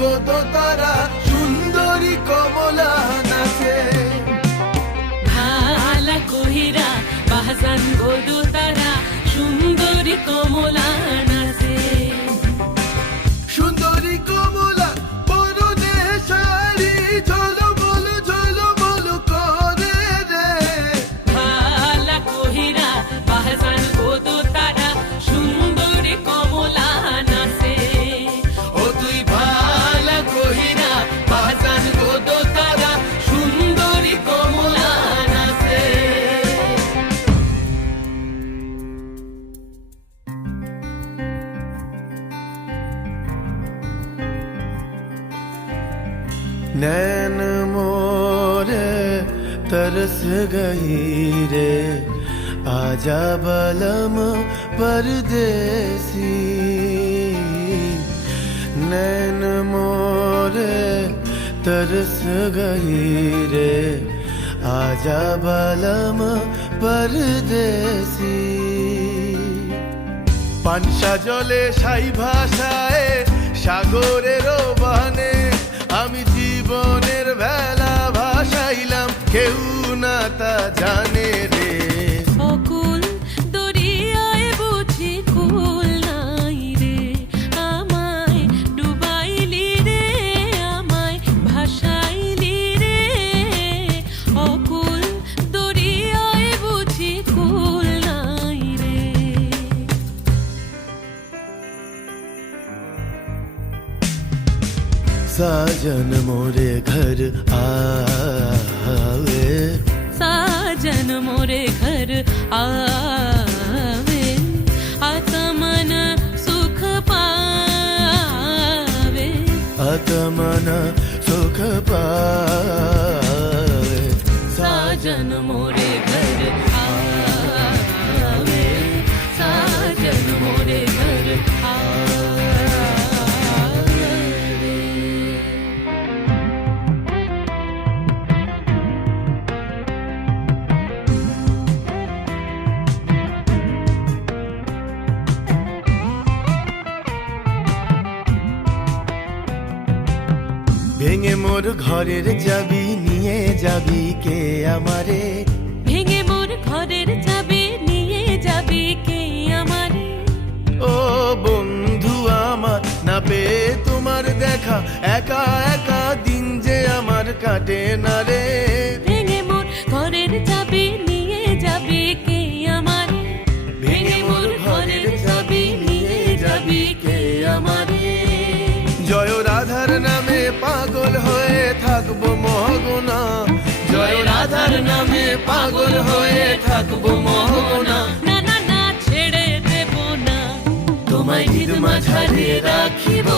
গত তারা সুন্দরী কমলা নাচে। ভালা কহিরা বাহাসান গদু তারা সুন্দরী কমলা নাচে। সুন্দরী কমলা পরনে শাড়ি ঝলমল করে রে। ভালা কহিরা বাহাসান গদু তারা সুন্দরী কমলা নাচে। ও তুই ভালা কহিরা বাজান গো তারা সুন্দরী কমলা নাচে। नैन मोरे तरस गई रे आजा बलम परदेसी। नैन मोरे तरस गई रे आजा बलम परदेसी। পানসা জলে সাই ভাষায় সাগরের বানে আমি জীবনের ভেলা ভাসাইলাম, কেউ না তা জানে রে। অকুল দরিয়ায় বুঝি কুল নাই রে, আমায় ডুবাইলি রে, আমায় ভাসাইলি রে। অকুল দরিয়ায় বুঝি কুল নাই রে। साजन मोरे घर आवे, साजन मोरे घर आवे, आत्मन सुख पावे। आत्मन सुख पावे। साजन मोरे घर आवे, साजन मोरे घर आवे। ভেঙে মোর ঘরের চাবি নিয়ে যাবি কে আমারে। ভেঙে মোর ঘরের চাবি নিয়ে যাবি কে আমারে। ও বন্ধু আমার না পেয়ে তোমার দেখা একা একা দিন যে আমার কাটে না রে। ভেঙে মোর ঘরের চাবি নিয়ে যাবি কে আমারে। ভেঙে মোর ঘরের চাবি নিয়ে যাবি কে আমারে। জয় রাধার নামে পাগল হয়ে থাকবো মহগনা, জয় রাধার নামে পাগল হয়ে থাকবো মহগনা। না না না ছেড়ে দেব না, তোমায় হৃদ মাঝারে রাখিব